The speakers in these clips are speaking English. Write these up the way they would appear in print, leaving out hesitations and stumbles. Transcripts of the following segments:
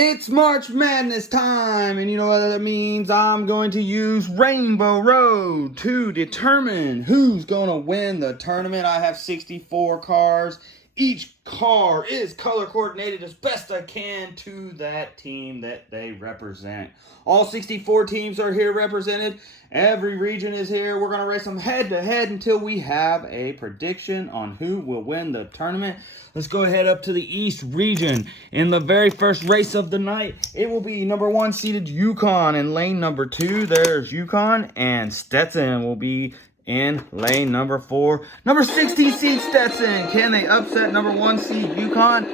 It's March Madness time, and you know what that means? I'm going to use Rainbow Road to determine who's going to win the tournament. I have 64 cars. Each car is color coordinated as best I can to that team that they represent. All 64 teams are here represented. Every region is here. We're going to race them head to head until we have a prediction on who will win the tournament. Let's go ahead up to the East region. In the very first race of the night, it will be number 1 seeded Yukon in lane number 2. There's Yukon, and Stetson will be in lane number 4. Number 16 seed Stetson. Can they upset number 1 seed Yukon?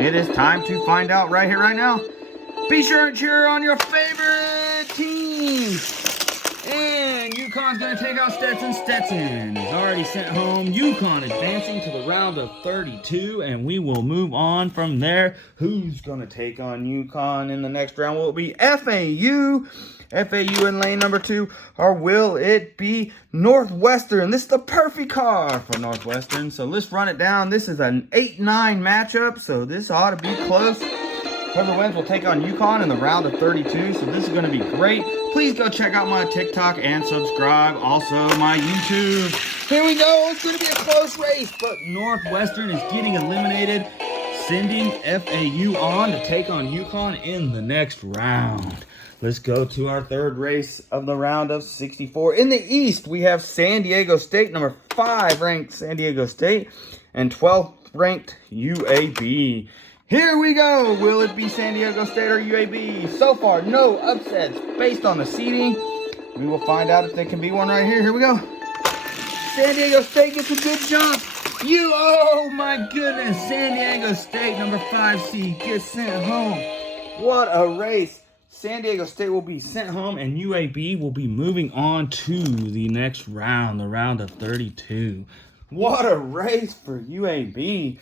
It is time to find out right here, right now. Be sure and cheer on your favorite teams. And Yukon's going to take out Stetson. Stetson is already sent home. Yukon advancing to the round of 32, and we will move on from there. Who's going to take on Yukon in the next round? Will it be FAU? FAU in lane number 2, or will it be Northwestern? This is the perfect car for Northwestern, so let's run it down. This is an 8-9 matchup, so this ought to be close. Whoever wins will take on Yukon in the round of 32, so this is going to be great. Please go check out my TikTok and subscribe. Also, my YouTube. Here we go. It's going to be a close race, but Northwestern is getting eliminated, sending FAU on to take on Yukon in the next round. Let's go to our third race of the round of 64. In the East, we have San Diego State, number 5 ranked San Diego State, and 12th ranked UAB. Here we go. Will it be San Diego State or UAB? So far, no upsets based on the seeding. We will find out if there can be one right here. Here we go. San Diego State gets a good jump. Oh my goodness. San Diego State, number 5 seed, gets sent home. What a race. San Diego State will be sent home, and UAB will be moving on to the next round, the round of 32. What a race for UAB.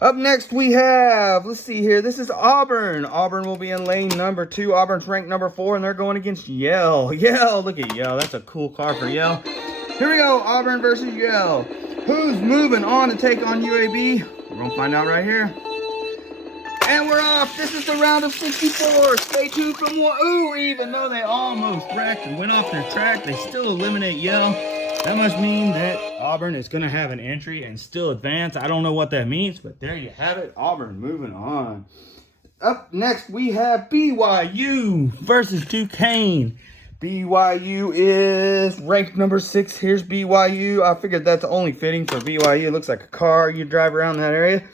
Up next we have, let's see here, this is Auburn. Auburn will be in lane number 2. Auburn's ranked number 4, and they're going against Yale. Yale, look at Yale. That's a cool car for Yale. Here we go, Auburn versus Yale. Who's moving on to take on UAB? We're going to find out right here. And we're off. This is the round of 64. Stay tuned for more. Ooh, even though they almost wrecked and went off their track, they still eliminate Yale. That must mean that Auburn is going to have an entry and still advance. I don't know what that means, but there you have it. Auburn moving on. Up next, we have BYU versus Duquesne. BYU is ranked number 6. Here's BYU. I figured that's only fitting for BYU. It looks like a car you drive around that area.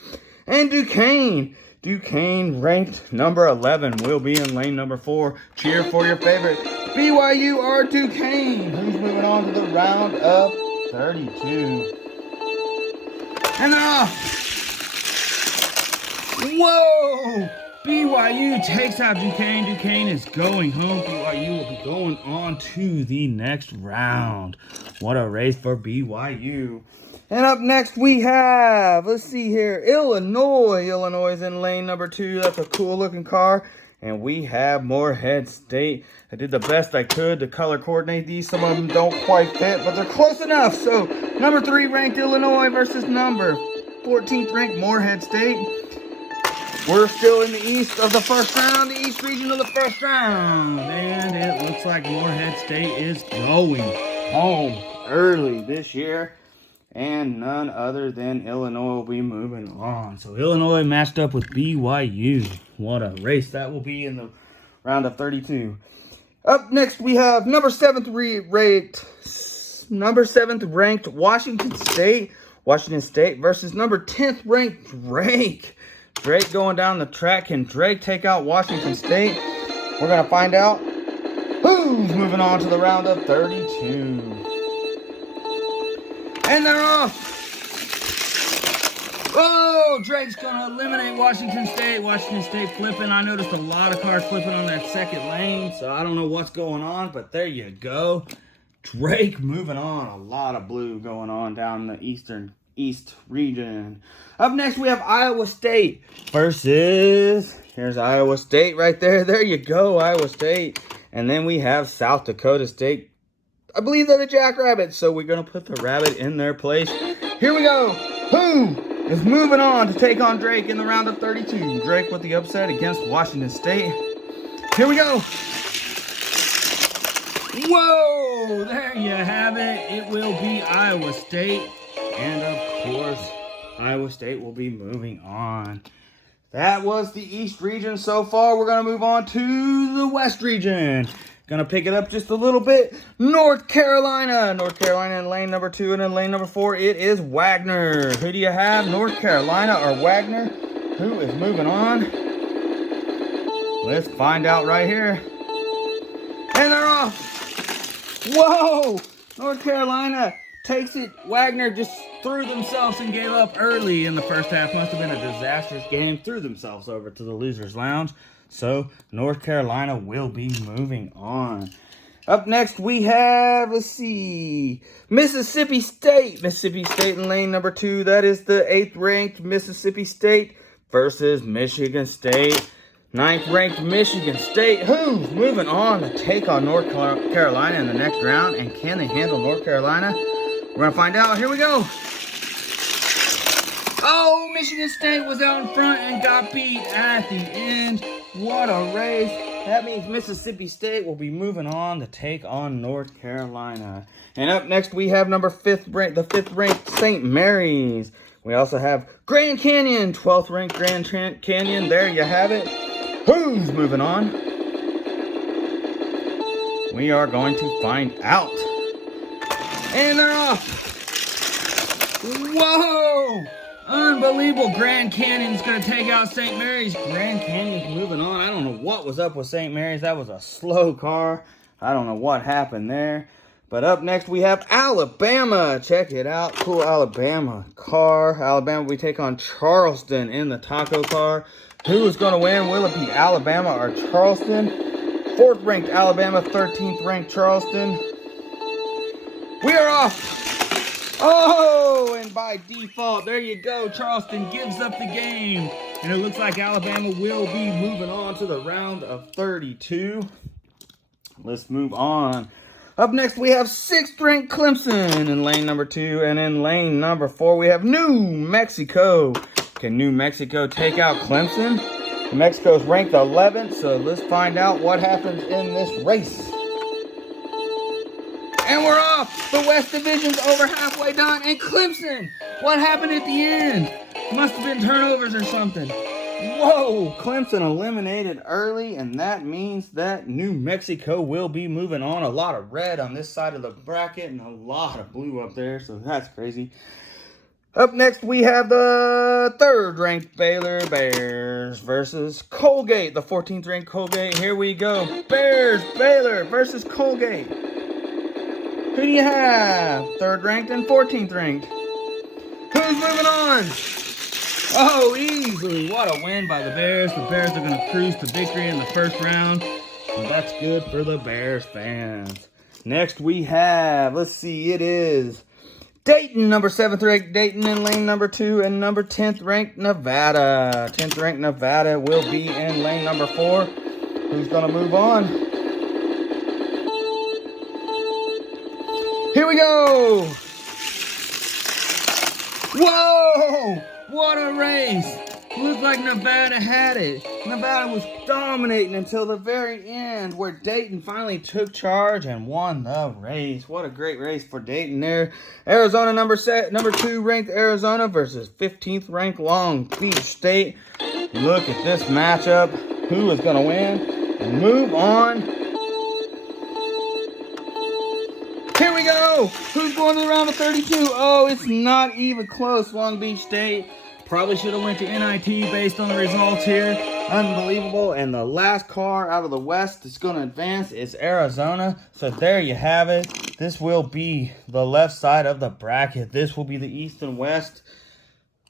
And Duquesne ranked number 11, will be in lane number 4. Cheer for your favorite, BYU or Duquesne. Who's moving on to the round of 32? And they're off. Whoa! BYU takes out Duquesne. Duquesne is going home. BYU will be going on to the next round. What a race for BYU. And up next we have, let's see here, Illinois. Illinois is in lane number 2. That's a cool looking car. And we have Morehead State. I did the best I could to color coordinate these. Some of them don't quite fit, but they're close enough. So number 3 ranked Illinois versus number 14th ranked Morehead State. We're still in the east of the first round, the east region of the first round. And it looks like Morehead State is going home early this year. And none other than Illinois will be moving on. So Illinois matched up with BYU. What a race that will be in the round of 32. Up next we have number 7th ranked Washington State. Washington State versus number 10th ranked Drake. Drake going down the track. Can Drake take out Washington State? We're going to find out who's moving on to the round of 32. And they're off. Oh, Drake's going to eliminate Washington State. Washington State flipping. I noticed a lot of cars flipping on that second lane, so I don't know what's going on, but there you go. Drake moving on. A lot of blue going on down in the East region. Up next, we have Iowa State versus, here's Iowa State right there. There you go, Iowa State. And then we have South Dakota State. I believe they're the Jackrabbits, so we're going to put the rabbit in their place. Here we go. Who is moving on to take on Drake in the round of 32. Drake with the upset against Washington State. Here we go. Whoa, there you have it. It will be Iowa State. And of course, Iowa State will be moving on. That was the East region so far. We're going to move on to the West region. Going to pick it up just a little bit. North Carolina. North Carolina in lane number 2, and in lane number 4, it is Wagner. Who do you have, North Carolina or Wagner? Who is moving on? Let's find out right here. And they're off. Whoa! North Carolina takes it. Wagner just threw themselves and gave up early in the first half. Must have been a disastrous game. Threw themselves over to the loser's lounge. So, North Carolina will be moving on. Up next, we have, let's see, Mississippi State. Mississippi State in lane number 2. That is the 8th-ranked Mississippi State versus Michigan State. 9th-ranked Michigan State. Who's moving on to take on North Carolina in the next round? And can they handle North Carolina? We're going to find out. Here we go. Oh, Michigan State was out in front and got beat at the end. What a race. That means Mississippi State will be moving on to take on North Carolina. And up next, we have the 5th-ranked St. Mary's. We also have Grand Canyon, 12th-ranked Grand Canyon. There you have it. Who's moving on? We are going to find out. And they're off. Whoa! Unbelievable. Grand Canyon's going to take out St. Mary's. Grand Canyon's moving on. I don't know what was up with St. Mary's. That was a slow car. I don't know what happened there. But up next, we have Alabama. Check it out. Cool Alabama car. Alabama, we take on Charleston in the taco car. Who is going to win? Will it be Alabama or Charleston? 4th-ranked Alabama, 13th-ranked Charleston. We are off. Oh, and by default, there you go. Charleston gives up the game. And it looks like Alabama will be moving on to the round of 32. Let's move on. Up next, we have 6th-ranked Clemson in lane number 2. And in lane number 4, we have New Mexico. Can New Mexico take out Clemson? New Mexico's ranked 11th, so let's find out what happens in this race. And we're off. The West Division's over halfway done. And Clemson, what happened at the end? Must have been turnovers or something. Whoa, Clemson eliminated early, and that means that New Mexico will be moving on. A lot of red on this side of the bracket and a lot of blue up there, so that's crazy. Up next, we have the 3rd-ranked Baylor Bears versus Colgate, the 14th-ranked Colgate. Here we go. Bears, Baylor versus Colgate. Who do you have? 3rd-ranked and 14th-ranked. Who's moving on? Oh, easily. What a win by the Bears. The Bears are going to cruise to victory in the first round. Well, that's good for the Bears fans. Next, we have, let's see, it is Dayton, number 7th-ranked Dayton in lane number 2, and number 10th-ranked Nevada. 10th-ranked Nevada will be in lane number 4. Who's going to move on? Here we go! Whoa! What a race! Looked like Nevada had it. Nevada was dominating until the very end, where Dayton finally took charge and won the race. What a great race for Dayton there. Arizona, number 2 ranked Arizona versus 15th ranked Long Beach State. Look at this matchup. Who is going to win? And move on. Here we go. Who's going to the round of 32? Oh, it's not even close. Long Beach State probably should have went to NIT based on the results here. Unbelievable. And the last car out of the West that's going to advance is Arizona. So there you have it. This will be the left side of the bracket. This will be the East and West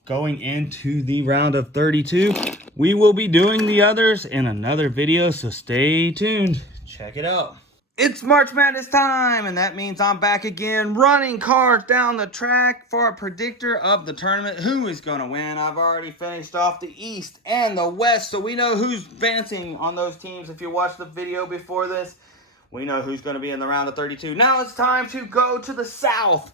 going into the round of 32. We will be doing the others in another video, so stay tuned. Check it out. It's March Madness time, and that means I'm back again running cars down the track for a predictor of the tournament. Who is going to win? I've already finished off the East and the West, so we know who's advancing on those teams. If you watched the video before this, we know who's going to be in the round of 32. Now it's time to go to the South.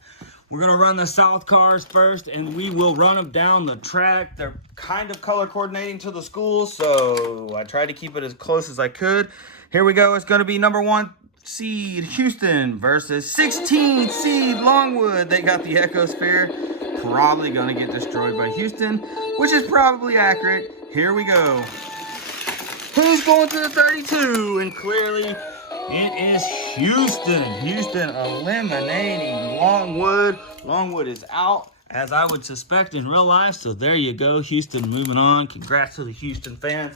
We're going to run the South cars first, and we will run them down the track. They're kind of color coordinating to the school, so I tried to keep it as close as I could. Here we go. It's going to be number 1 seed Houston versus 16 seed Longwood. They got the Ecosphere. Probably going to get destroyed by Houston, which is probably accurate. Here we go. Who's going to the 32? And clearly, it is Houston. Houston eliminating Longwood. Longwood is out, as I would suspect in real life. So there you go, Houston moving on. Congrats to the Houston fans.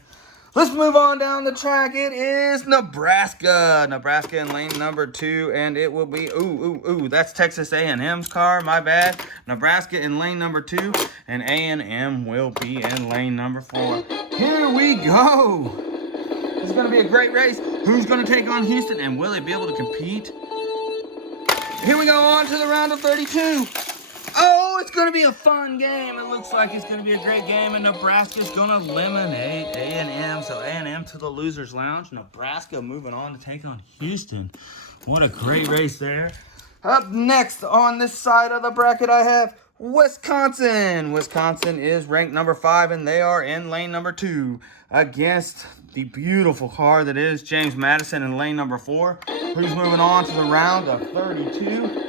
Let's move on down the track. It is Nebraska. Nebraska in lane number 2, and it will be, that's Texas A&M's car, my bad. Nebraska in lane number 2, and A&M will be in lane number 4. Here we go. This is going to be a great race. Who's going to take on Houston, and will they be able to compete? Here we go on to the round of 32. Oh, it's going to be a fun game. It looks like it's going to be a great game, and Nebraska's going to eliminate A&M. So A&M to the loser's lounge. Nebraska moving on to take on Houston. What a great race there. Up next on this side of the bracket, I have Wisconsin. Wisconsin is ranked number 5, and they are in lane number 2 against the beautiful car that is James Madison in lane number 4. Who's moving on to the round of 32?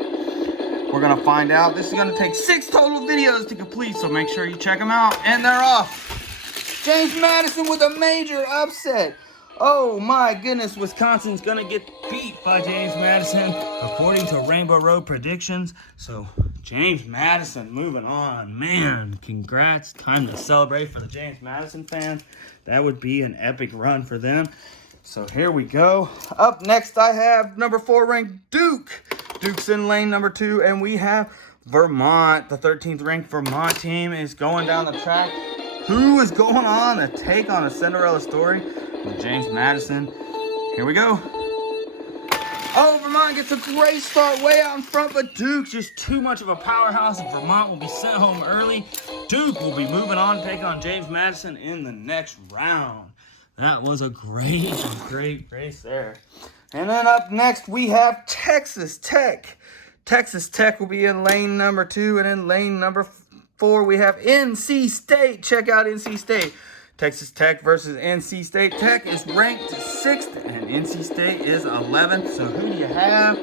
We're going to find out. This is going to take 6 total videos to complete, so make sure you check them out. And they're off. James Madison with a major upset. Oh my goodness, Wisconsin's going to get beat by James Madison according to Rainbow Road predictions. So James Madison moving on. Man, congrats. Time to celebrate for the James Madison fans. That would be an epic run for them. So here we go. Up next, I have number 4 ranked Duke. Duke's in lane number 2, and we have Vermont. The 13th ranked Vermont team is going down the track. Who is going on to take on a Cinderella story with James Madison? Here we go. Oh, Vermont gets a great start way out in front, but Duke's just too much of a powerhouse, and Vermont will be sent home early. Duke will be moving on to take on James Madison in the next round. That was a great race there. And then up next, we have Texas Tech. Texas Tech will be in lane number 2, and in lane number 4, we have NC State. Check out NC State. Texas Tech versus NC State. Tech is ranked 6th, and NC State is 11th. So who do you have?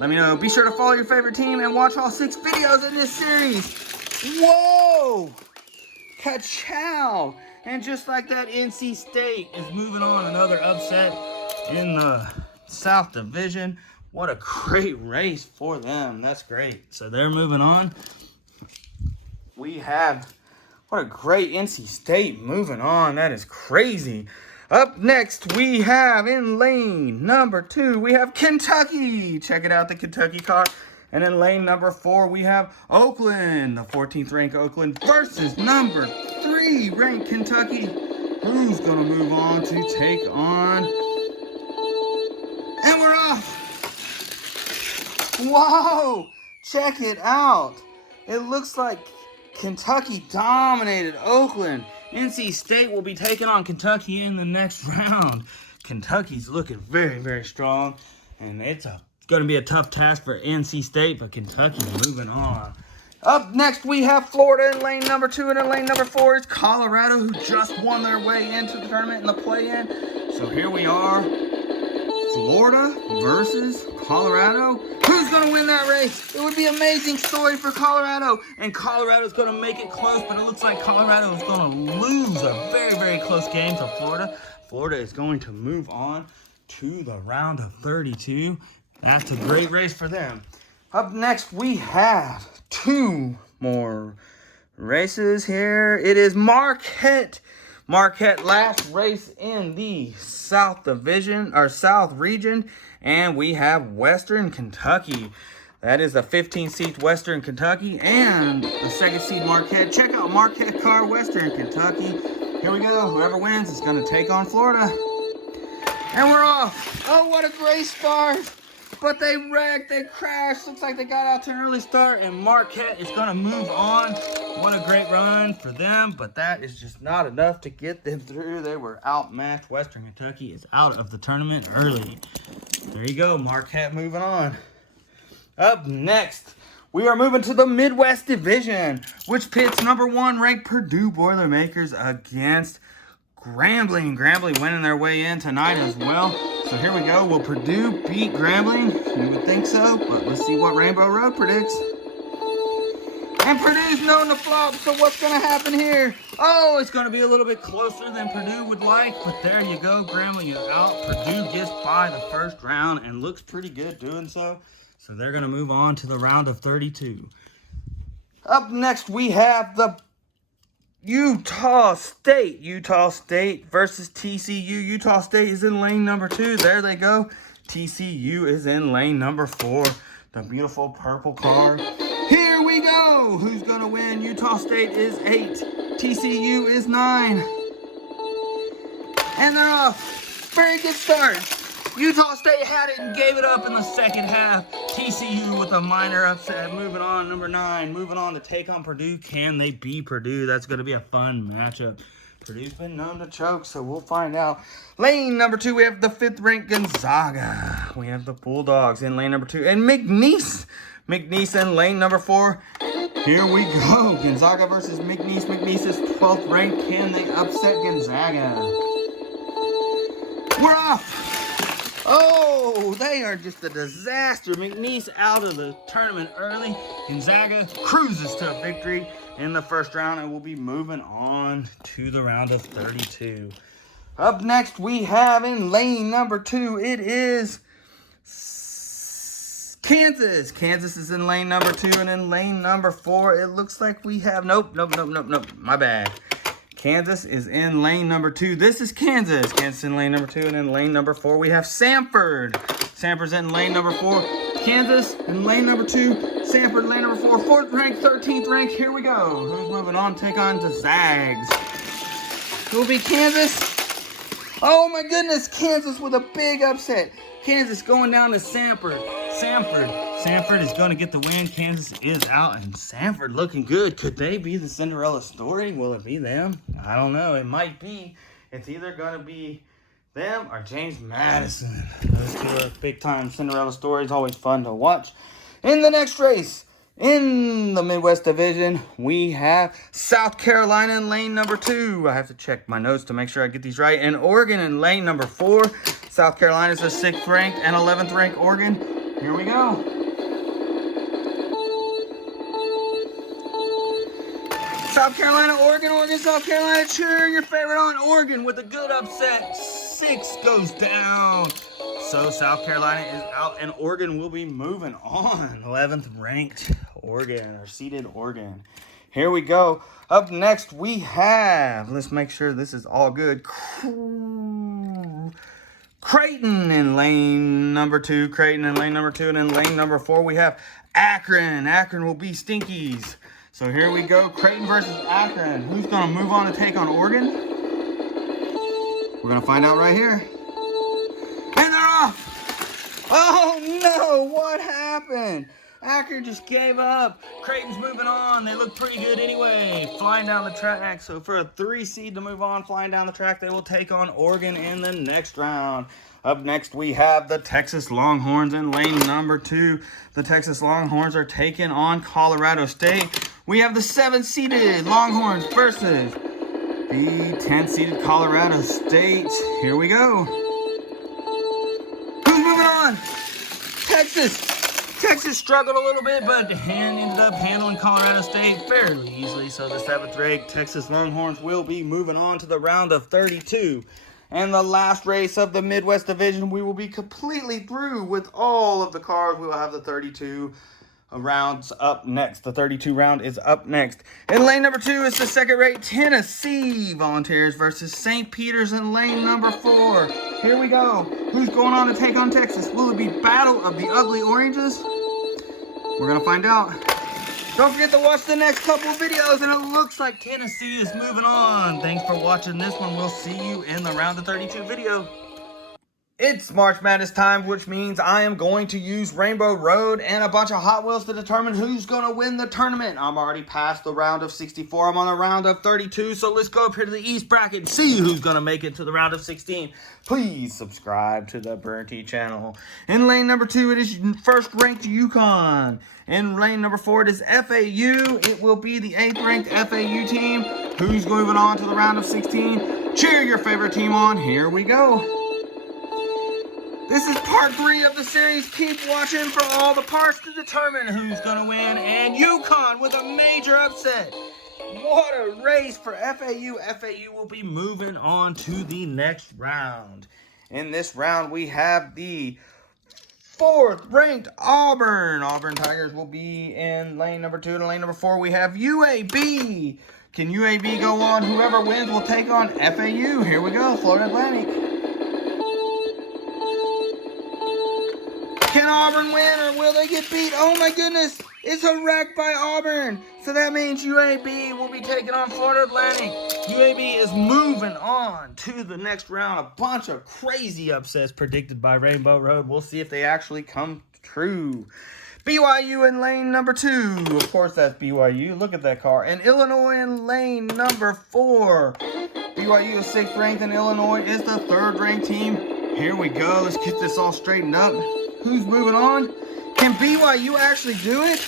Let me know. Be sure to follow your favorite team and watch all 6 videos in this series. Whoa! Ka-chow! And just like that, NC State is moving on. Another upset in the South Division. What a great race for them. That's great. So they're moving on. We have, what a great NC State moving on. That is crazy. Up next, we have in lane number 2, we have Kentucky. Check it out, the Kentucky car. And in lane number 4, we have Oakland. The 14th ranked Oakland versus number 3 ranked Kentucky. Who's going to move on to take on? And we're off. Whoa, check it out. It looks like Kentucky dominated Oakland. NC State will be taking on Kentucky in the next round. Kentucky's looking very strong, and it's going to be a tough task for NC State, but Kentucky's moving on. Up next, we have Florida in lane number 2, and in lane number 4 is Colorado, who just won their way into the tournament in the play-in. So here we are, Florida versus Colorado. Who's going to win that race? It would be an amazing story for Colorado, and Colorado's going to make it close, but it looks like Colorado is going to lose a very close game to Florida. Florida is going to move on to the round of 32. That's a great race for them. Up next, we have 2 more races here. It is Marquette. Marquette last race in the South Division, or South region, and we have Western Kentucky. That is the 15th seed Western Kentucky and the 2nd seed Marquette. Check out Marquette car, Western Kentucky. Here we go. Whoever wins is going to take on Florida. And we're off. Oh, what a great start. But they wrecked, they crashed. Looks like they got out to an early start, and Marquette is going to move on. What a great run for them, but that is just not enough to get them through. They were outmatched. Western Kentucky is out of the tournament early. There you go, Marquette moving on. Up next, we are moving to the Midwest Division, which pits number 1 ranked Purdue Boilermakers against Grambling. Grambling winning their way in tonight as well. So here we go. Will Purdue beat Grambling? You would think so, but let's see what Rainbow Road predicts. And Purdue's known to flop, so what's going to happen here? Oh, it's going to be a little bit closer than Purdue would like, but there you go. Grambling is out. Purdue gets by the first round and looks pretty good doing so. So they're going to move on to the round of 32. Up next, we have the Utah State. Utah State versus TCU. Utah State is in lane number 2. There they go. TCU is in lane number 4. The beautiful purple car. Here we go. Who's going to win? Utah State is 8. TCU is 9. And they're off. Very good start. Utah State had it and gave it up in the second half. TCU with a minor upset. Moving on, number 9. Moving on to take on Purdue. Can they beat Purdue? That's going to be a fun matchup. Purdue's been known to choke, so we'll find out. Lane number 2, we have the 5th ranked Gonzaga. We have the Bulldogs in lane number 2. And McNeese. McNeese in lane number 4. Here we go. Gonzaga versus McNeese. McNeese is 12th ranked. Can they upset Gonzaga? We're off. Oh, they are just a disaster. McNeese out of the tournament early. Gonzaga cruises to victory in the first round and will be moving on to the round of 32. Up next, we have in lane number 2, it is Kansas. Kansas is in lane number 2, and in lane number 4, it looks like we have, nope, my bad. Kansas is in lane number 2. This is Kansas. Kansas in lane number 2, and in lane number 4, we have Samford. Samford's in lane number 4. Kansas in lane number 2. Samford lane number 4. 4th ranked, 13th ranked. Here we go. Who's moving on? Take on to Zags. Who will be Kansas? Oh my goodness, Kansas with a big upset. Kansas going down to Samford. Samford is going to get the win. Kansas is out, and Samford looking good. Could they be the Cinderella story? Will it be them? I don't know. It might be. It's either going to be them or James Madison. Those two are big-time Cinderella stories. Always fun to watch. In the next race, in the Midwest Division, we have South Carolina in lane number 2. I have to check my notes to make sure I get these right. And Oregon in lane number 4. South Carolina is the 6th ranked and 11th ranked Oregon. Here we go. South Carolina, Oregon, South Carolina. Cheer your favorite on. Oregon with a good upset. 6 goes down. So South Carolina is out, and Oregon will be moving on. 11th ranked Oregon, or seeded Oregon. Here we go. Up next, we have, let's make sure this is all good, Creighton in lane number 2. Creighton in lane number 2. And in lane number 4, we have Akron. Akron will be Stinkies. So here we go. Creighton versus Akron. Who's going to move on to take on Oregon? We're going to find out right here. And they're off. Oh, no. What happened? Akron just gave up. Creighton's moving on. They look pretty good anyway. Flying down the track. So for a 3 seed to move on, flying down the track, they will take on Oregon in the next round. Up next, we have the Texas Longhorns in lane number 2. The Texas Longhorns are taking on Colorado State. We have the 7th-seeded Longhorns versus the 10th-seeded Colorado State. Here we go. Who's moving on? Texas. Texas struggled a little bit, but ended up handling Colorado State fairly easily. So the 7th-ranked Texas Longhorns will be moving on to the round of 32. And the last race of the Midwest Division, we will be completely through with all of the cars. We will have the 32 rounds up next. The 32 round is up next. In lane number 2 is the 2nd-ranked Tennessee Volunteers versus St. Peter's in lane number 4. Here we go. Who's going on to take on Texas? Will it be Battle of the Ugly Oranges? We're going to find out. Don't forget to watch the next couple of videos, and it looks like Tennessee is moving on. Thanks for watching this one. We'll see you in the round of 32 video. It's March Madness time, which means I am going to use Rainbow Road and a bunch of Hot Wheels to determine who's going to win the tournament. I'm already past the round of 64. I'm on the round of 32, so let's go up here to the East bracket and see who's going to make it to the round of 16. Please subscribe to the Bertie channel. In lane number 2, it is first ranked Yukon. In lane number 4, it is FAU. It will be the 8th ranked FAU team. Who's moving on to the round of 16? Cheer your favorite team on. Here we go. This is part 3 of the series. Keep watching for all the parts to determine who's going to win. And Yukon with a major upset. What a race for FAU. FAU will be moving on to the next round. In this round, we have the 4th ranked Auburn. Auburn Tigers will be in lane number 2. In lane number 4, we have UAB. Can UAB go on? Whoever wins will take on FAU. Here we go, Florida Atlantic. Can Auburn win or will they get beat? Oh my goodness, it's a wreck by Auburn. So that means UAB will be taking on Florida Atlantic. UAB is moving on to the next round. A bunch of crazy upsets predicted by Rainbow Road. We'll see if they actually come true. BYU in lane number 2. Of course, that's BYU. Look at that car. And Illinois in lane number 4. BYU is 6th ranked and Illinois is the 3rd ranked team. Here we go. Let's get this all straightened up. Who's moving on? Can BYU actually do it?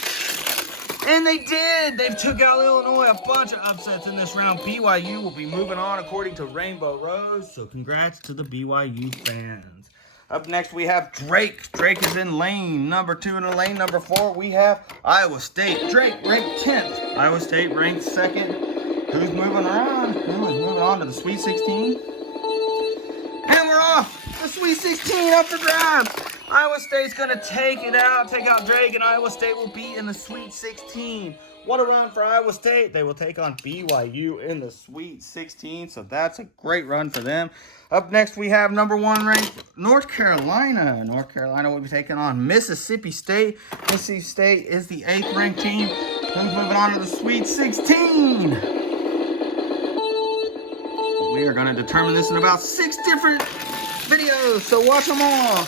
And they did. They've took out Illinois. A bunch of upsets in this round. BYU will be moving on according to Rainbow Road. So congrats to the BYU fans. Up next, we have Drake. Drake is in lane number 2. And in lane number 4, we have Iowa State. Drake ranked 10th. Iowa State ranked 2nd. Who's moving around? Who is moving on to the Sweet 16? And we're off. The Sweet 16 up for grabs. Iowa State's going to take out Drake, and Iowa State will be in the Sweet 16. What a run for Iowa State. They will take on BYU in the Sweet 16, so that's a great run for them. Up next, we have number 1 ranked North Carolina. North Carolina will be taking on Mississippi State. Mississippi State is the 8th ranked team. Who's moving on to the Sweet 16? We are going to determine this in about 6 different videos, so watch them all.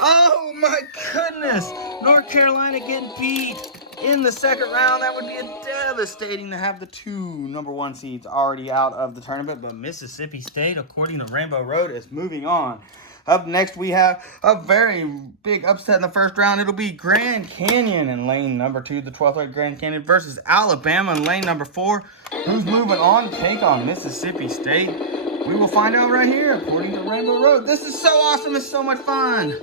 Oh my goodness! North Carolina getting beat in the 2nd round. That would be devastating to have the 2 number 1 seeds already out of the tournament. But Mississippi State, according to Rainbow Road, is moving on. Up next, we have a very big upset in the 1st round. It'll be Grand Canyon in lane number 2, the 12th ranked Grand Canyon versus Alabama in lane number 4. Who's moving on to take on Mississippi State? We will find out right here, according to Rainbow Road. This is so awesome. It's so much fun.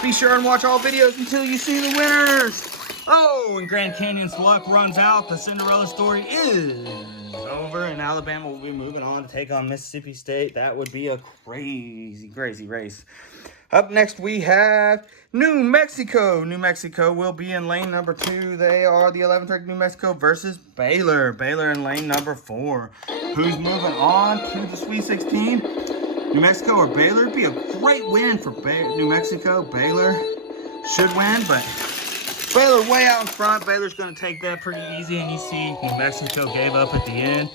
Be sure and watch all videos until you see the winners. Oh, and Grand Canyon's luck runs out. The Cinderella story is over, and Alabama will be moving on to take on Mississippi State. That would be a crazy, crazy race. Up next, we have New Mexico. New Mexico will be in lane number 2. They are the 11th ranked New Mexico versus Baylor. Baylor in lane number 4. Who's moving on to the Sweet 16? New Mexico or Baylor? It'd be a great win for New Mexico. Baylor should win, but Baylor way out in front. Baylor's going to take that pretty easy, and you see New Mexico gave up at the end.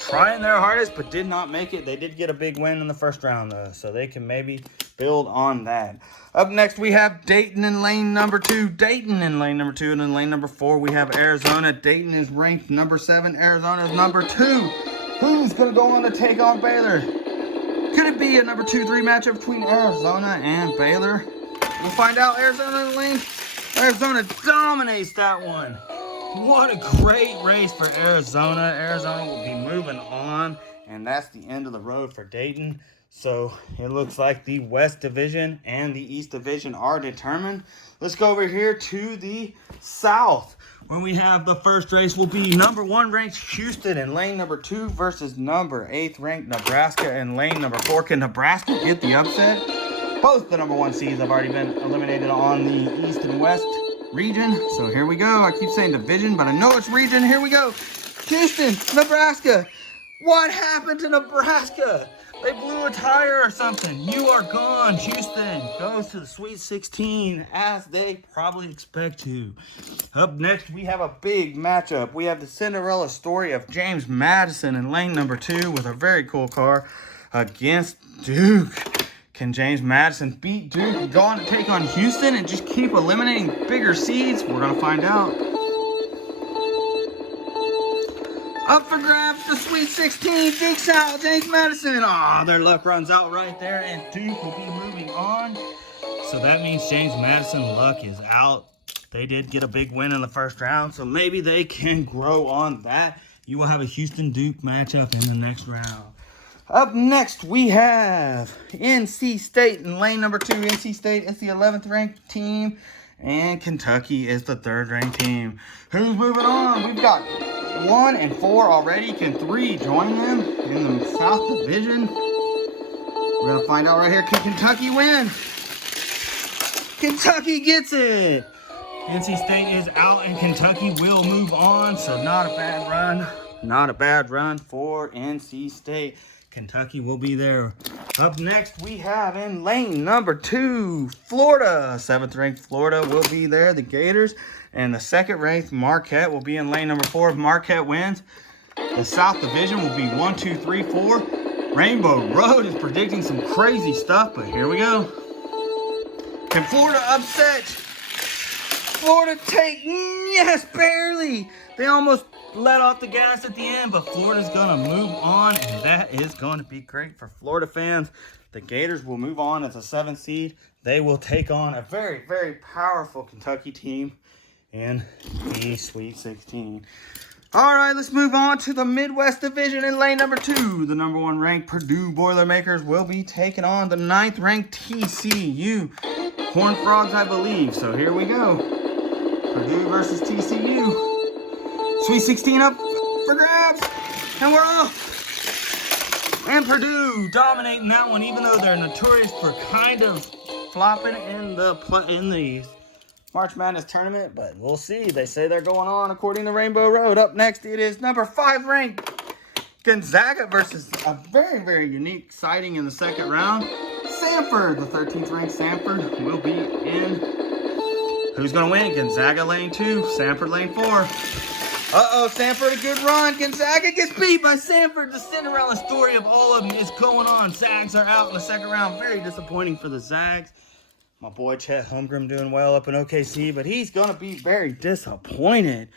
Trying their hardest, but did not make it. They did get a big win in the 1st round, though, so they can maybe build on that. Up next, we have Dayton in lane number 2. Dayton in lane number 2, and in lane number 4, we have Arizona. Dayton is ranked number 7. Arizona is number 2. Who's going to go on to take on Baylor? Could it be a number 2-3 matchup between Arizona and Baylor? We'll find out. Arizona in lane. Arizona dominates that one. What a great race for Arizona. Arizona will be moving on, and that's the end of the road for Dayton. So it looks like the West Division and the East Division are determined. Let's go over here to the South, where we have the first race will be number 1 ranked Houston in lane number 2 versus number 8th ranked Nebraska in lane number 4. Can Nebraska get the upset? Both the number 1 seeds have already been eliminated on the East and West region. So here we go. I keep saying division, but I know it's region. Here we go. Houston, Nebraska. What happened to Nebraska? They blew a tire or something. You are gone. Houston goes to the Sweet 16 as they probably expect to. Up next, we have a big matchup. We have the Cinderella story of James Madison in lane number 2 with a very cool car against Duke. Can James Madison beat Duke and go on to take on Houston and just keep eliminating bigger seeds? We're going to find out. Up for grabs, the Sweet 16. Duke's out. James Madison. Ah, their luck runs out right there, and Duke will be moving on. So that means James Madison luck is out. They did get a big win in the first round, so maybe they can grow on that. You will have a Houston-Duke matchup in the next round. Up next, we have NC State in lane number 2. NC State is the 11th ranked team, and Kentucky is the 3rd ranked team. Who's moving on? We've got 1 and 4 already. Can 3 join them in the South Division? We're going to find out right here. Can Kentucky win? Kentucky gets it. NC State is out, and Kentucky will move on, so not a bad run. Not a bad run for NC State. Kentucky will be there. Up next, we have in lane number 2, Florida. 7th ranked Florida will be there, the Gators. And the 2nd ranked Marquette will be in lane number 4. If Marquette wins, the South Division will be 1, 2, 3, 4. Rainbow Road is predicting some crazy stuff, but here we go. Can Florida upset? Florida take, yes, barely. They almost let off the gas at the end, but Florida's going to move on, and that is going to be great for Florida fans. The Gators will move on as a 7th seed. They will take on a very, very powerful Kentucky team in the Sweet 16. All right, let's move on to the Midwest Division in lane number 2. The number 1 ranked Purdue Boilermakers will be taking on the 9th ranked TCU Horned Frogs, I believe. So here we go. Purdue versus TCU. Sweet 16 up for grabs, and we're off. And Purdue dominating that one, even though they're notorious for kind of flopping in the March Madness tournament. But we'll see. They say they're going on according to Rainbow Road. Up next, it is number 5 ranked Gonzaga versus a very, very unique sighting in the 2nd round. Samford, the 13th ranked Samford, will be in. Who's going to win? Gonzaga lane 2, Samford lane 4. Uh-oh, Samford, a good run. Gonzaga gets beat by Samford. The Cinderella story of all of them is going on. Zags are out in the 2nd round. Very disappointing for the Zags. My boy Chet Holmgren doing well up in OKC, but he's going to be very disappointed.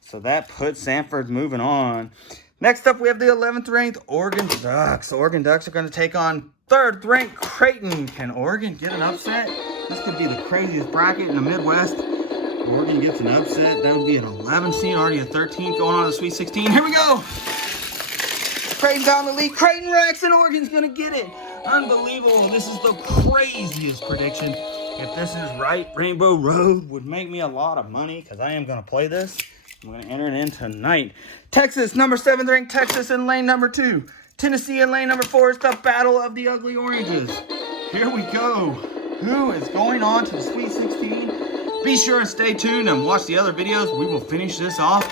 So that puts Samford moving on. Next up, we have the 11th ranked Oregon Ducks. Oregon Ducks are going to take on 3rd ranked Creighton. Can Oregon get an upset? This could be the craziest bracket in the Midwest. Oregon gets an upset. That would be an 11 seed, already a 13th going on to the Sweet 16. Here we go. Creighton's out in the lead. Creighton wrecks, and Oregon's going to get it. Unbelievable. This is the craziest prediction. If this is right, Rainbow Road would make me a lot of money because I am going to play this. I'm going to enter it in tonight. Texas, number 7th ranked Texas in lane number 2. Tennessee in lane number 4 is the Battle of the Ugly Oranges. Here we go. Who is going on to the Sweet 16? Be sure and stay tuned and watch the other videos. We will finish this off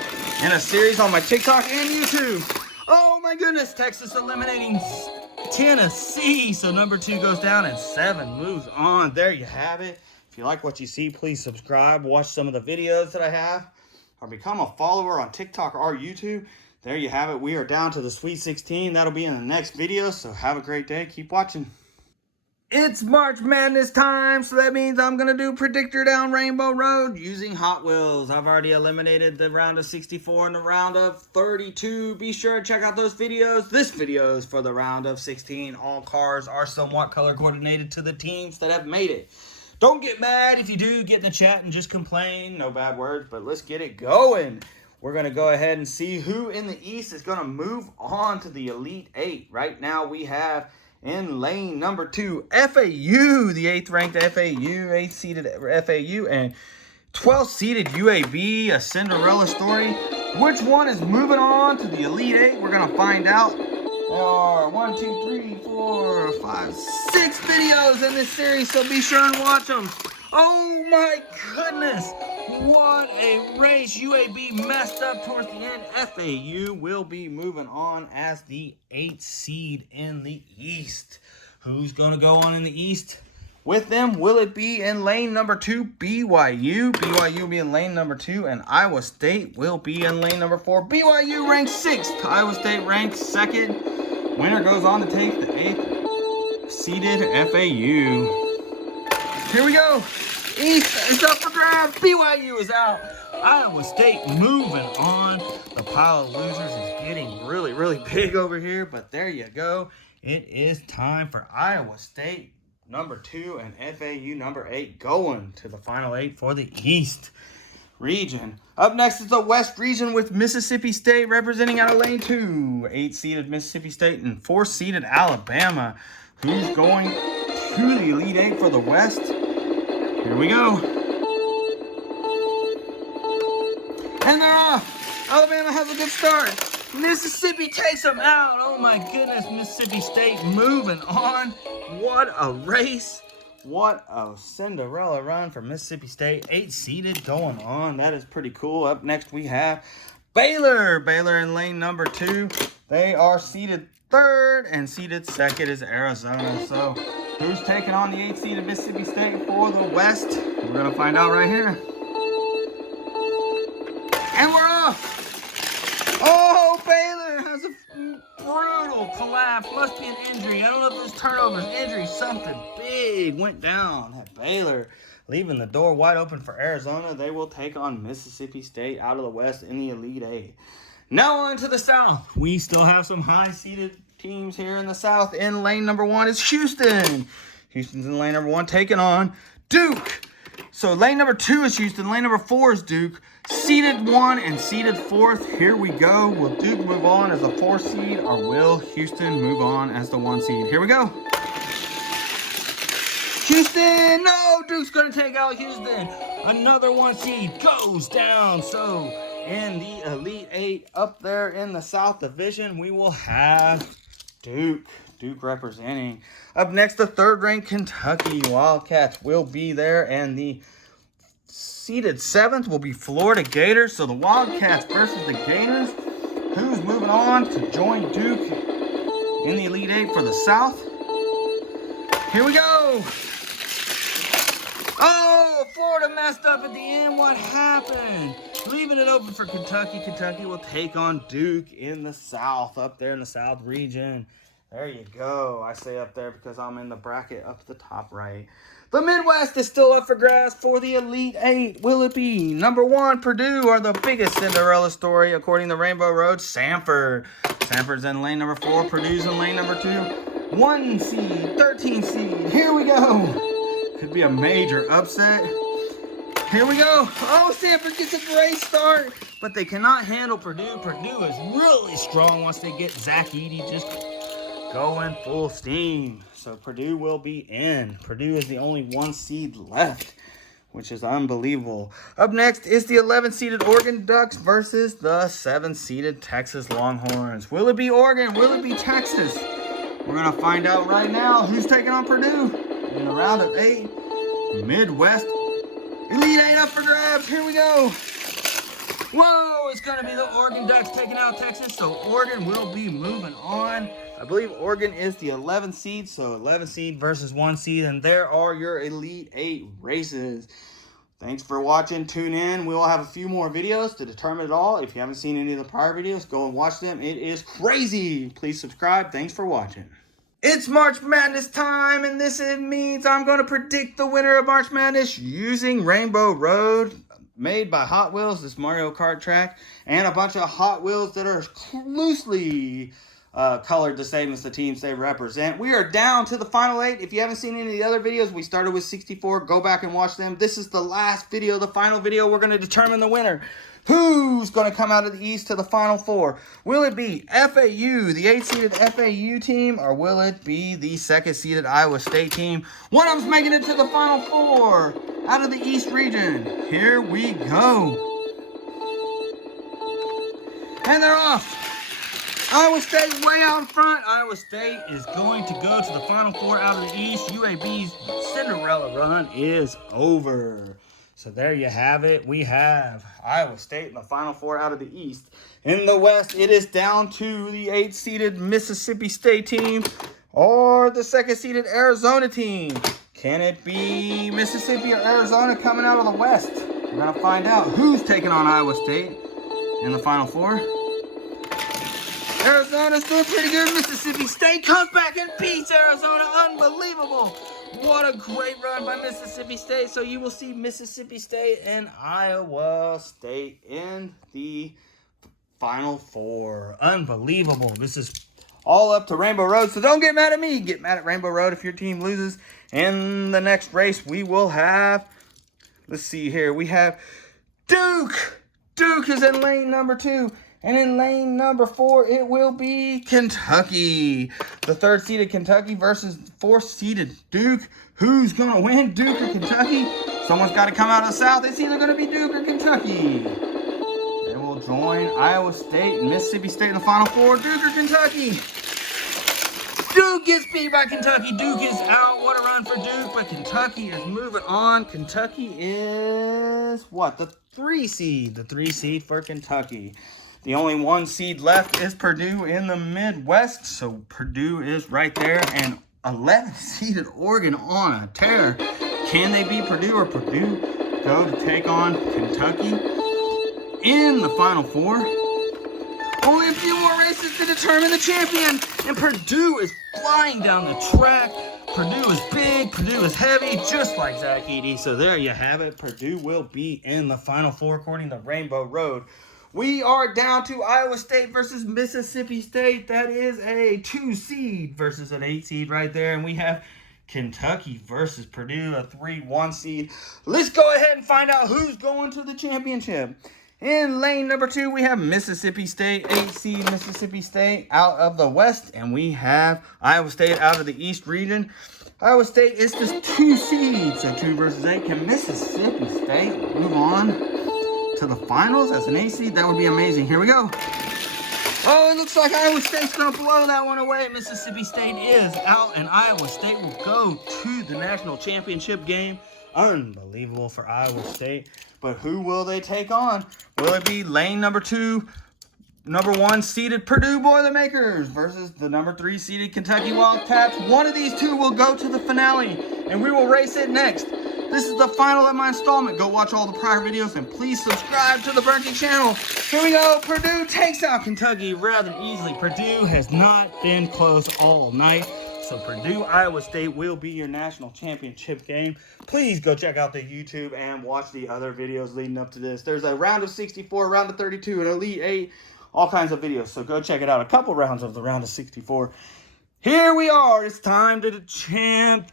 in a series on my TikTok and YouTube. Oh my goodness, Texas eliminating Tennessee. So number 2 goes down and 7 moves on. There you have it. If you like what you see, please subscribe. Watch some of the videos that I have. Or become a follower on TikTok or YouTube. There you have it. We are down to the Sweet 16. That'll be in the next video. So have a great day. Keep watching. It's March Madness time, so that means I'm going to do Predictor down Rainbow Road using Hot Wheels. I've already eliminated the round of 64 and the round of 32. Be sure to check out those videos. This video is for the round of 16. All cars are somewhat color coordinated to the teams that have made it. Don't get mad if you do. Get in the chat and just complain. No bad words, but let's get it going. We're going to go ahead and see who in the East is going to move on to the Elite 8. Right now we have in lane number 2, FAU, the 8th ranked FAU, 8th seeded FAU, and 12th seeded UAB, a Cinderella story. Which one is moving on to the Elite 8? We're going to find out. There are 1, 2, 3, 4, 5, 6 videos in this series, so be sure and watch them. Oh my goodness. What a race. UAB messed up towards the end. FAU will be moving on as the 8th seed in the East. Who's going to go on in the East with them? Will it be in lane number 2, BYU? BYU will be in lane number 2, and Iowa State will be in lane number 4. BYU ranked 6th. Iowa State ranked 2nd. Winner goes on to take the 8th seeded FAU. Here we go. East is up for grabs. BYU is out. Iowa State moving on. The pile of losers is getting really, really big over here, but there you go. It is time for Iowa State number 2 and FAU number 8 going to the final 8 for the East region. Up next is the West region with Mississippi State representing out of lane 2. 8-seeded Mississippi State and 4-seeded Alabama. Who's going to the Elite 8 for the West? Here we go. And they're off. Alabama has a good start. Mississippi takes them out. Oh my goodness, Mississippi State moving on. What a race. What a Cinderella run for Mississippi State. 8-seeded going on. That is pretty cool. Up next we have Baylor. Baylor in lane number 2. They are seeded 3rd, and seeded 2nd is Arizona. So who's taking on the 8-seeded Mississippi State for the West? We're going to find out right here. And we're off. Oh, Baylor has a brutal collapse. Must be an injury. I don't know if this turnover's injury. Something big went down at Baylor, leaving the door wide open for Arizona. They will take on Mississippi State out of the West in the Elite 8. Now on to the South. We still have some high-seeded teams here in the South. In lane number 1 is Houston. Houston's in lane number 1 taking on Duke. So lane number 2 is Houston. Lane number 4 is Duke. Seeded 1 and seeded 4th. Here we go. Will Duke move on as a 4 seed or will Houston move on as the 1 seed? Here we go. Houston! No! Duke's going to take out Houston. Another 1 seed goes down. So in the Elite 8 up there in the South Division, we will have Duke. Duke representing. Up next, the 3rd-ranked Kentucky Wildcats will be there, and the seeded 7th will be Florida Gators. So the Wildcats versus the Gators. Who's moving on to join Duke in the Elite 8 for the South? Here we go. Oh, Florida messed up at the end. What happened? Leaving it open for Kentucky. Kentucky will take on Duke in the South, up there in the South region. There you go. I say up there because I'm in the bracket up at the top right. The Midwest is still up for grabs for the Elite 8. Will it be number 1, Purdue, or the biggest Cinderella story according to Rainbow Road, Samford? Samford's in lane number 4. Purdue's in lane number 2. 1 seed, 13 seed. Here we go. Could be a major upset. Here we go. Oh, Samford gets a great start, but they cannot handle Purdue. Purdue is really strong once they get Zach Edey just going full steam. So Purdue will be in. Purdue is the only 1 seed left, which is unbelievable. Up next is the 11-seeded Oregon Ducks versus the 7-seeded Texas Longhorns. Will it be Oregon? Will it be Texas? We're going to find out right now who's taking on Purdue in the round of 8. Midwest Elite 8 up for grabs. Here we go. Whoa, it's going to be the Oregon Ducks taking out Texas, so Oregon will be moving on. I believe Oregon is the 11th seed, so 11 seed versus 1 seed, and there are your Elite 8 races. Thanks for watching. Tune in. We will have a few more videos to determine it all. If you haven't seen any of the prior videos, go and watch them. It is crazy. Please subscribe. Thanks for watching. It's March Madness time, and this means I'm going to predict the winner of March Madness using Rainbow Road, made by Hot Wheels, this Mario Kart track, and a bunch of Hot Wheels that are loosely colored the same as the teams they represent. We are down to the final 8. If you haven't seen any of the other videos, we started with 64. Go back and watch them. This is the last video, the final video. We're going to determine the winner. Who's going to come out of the East to the Final 4? Will it be FAU, the 8-seeded FAU team, or will it be the 2nd-seeded Iowa State team? One of them's making it to the Final 4 out of the East region. Here we go. And they're off. Iowa State way out in front. Iowa State is going to go to the Final 4 out of the East. UAB's Cinderella run is over. So there you have it. We have Iowa State in the Final 4 out of the East. In the West, it is down to the 8-seeded Mississippi State team or the 2nd-seeded Arizona team. Can it be Mississippi or Arizona coming out of the West? We're going to find out who's taking on Iowa State in the Final 4. Arizona's doing pretty good. Mississippi State comes back and beats Arizona. Unbelievable. What a great run by Mississippi State. So you will see Mississippi State and Iowa State in the Final Four. Unbelievable. This is all up to Rainbow Road. So don't get mad at me. Get mad at Rainbow Road if your team loses. In the next race, we will have, let's see here. We have Duke. Duke is in lane number 2. And in lane number 4, it will be Kentucky. The 3rd-seeded Kentucky versus 4th-seeded Duke. Who's going to win, Duke or Kentucky? Someone's got to come out of the South. It's either going to be Duke or Kentucky. They will join Iowa State and Mississippi State in the Final Four. Duke or Kentucky? Duke gets beat by Kentucky. Duke is out. What a run for Duke. But Kentucky is moving on. Kentucky is, what, the 3 seed. The 3 seed for Kentucky. The only 1 seed left is Purdue in the Midwest. So Purdue is right there. And 11th-seeded Oregon on a tear. Can they beat Purdue, or Purdue go to take on Kentucky in the Final Four? Only a few more races to determine the champion. And Purdue is flying down the track. Purdue is big. Purdue is heavy, just like Zach Edey. So there you have it. Purdue will be in the Final Four according to Rainbow Road. We are down to Iowa State versus Mississippi State. That is a 2 seed versus an 8 seed right there. And we have Kentucky versus Purdue, a 3-1 seed. Let's go ahead and find out who's going to the championship. In lane number 2, we have Mississippi State, 8 seed Mississippi State out of the West. And we have Iowa State out of the East region. Iowa State is just 2 seeds, so 2 versus 8. Can Mississippi State move on to the finals as an 8 seed? That would be amazing. Here we go. Oh, it looks like Iowa State's going to blow that one away. Mississippi State is out, and Iowa State will go to the national championship game. Unbelievable for Iowa State. But who will they take on? Will it be lane number 2, number 1 seeded Purdue Boilermakers versus the number 3 seeded Kentucky Wildcats? One of these 2 will go to the finale, and we will race it next. This is the final of my installment. Go watch all the prior videos and please subscribe to the Burnty channel. Here we go. Purdue takes out Kentucky rather easily. Purdue has not been close all night. So Purdue, Iowa State will be your national championship game. Please go check out the YouTube and watch the other videos leading up to this. There's a round of 64, round of 32, an Elite 8, all kinds of videos. So go check it out. A couple rounds of the round of 64. Here we are. It's time to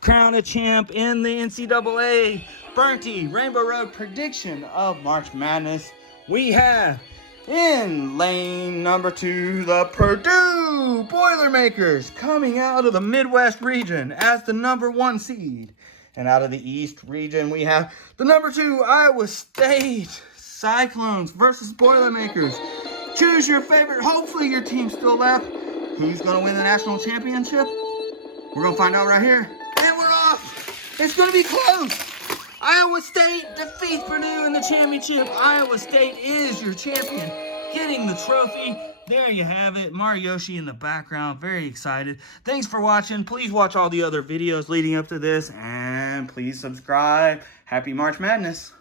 crown a champ in the NCAA Burnty Rainbow Road prediction of March Madness. We have in lane number 2 the Purdue Boilermakers coming out of the Midwest region as the number 1 seed. And out of the East region, we have the number 2 Iowa State Cyclones versus Boilermakers. Choose your favorite. Hopefully your team's still left. Who's going to win the national championship? We're going to find out right here. And we're off. It's going to be close. Iowa State defeats Purdue in the championship. Iowa State is your champion, getting the trophy. There you have it. Mariyoshi in the background. Very excited. Thanks for watching. Please watch all the other videos leading up to this. And please subscribe. Happy March Madness.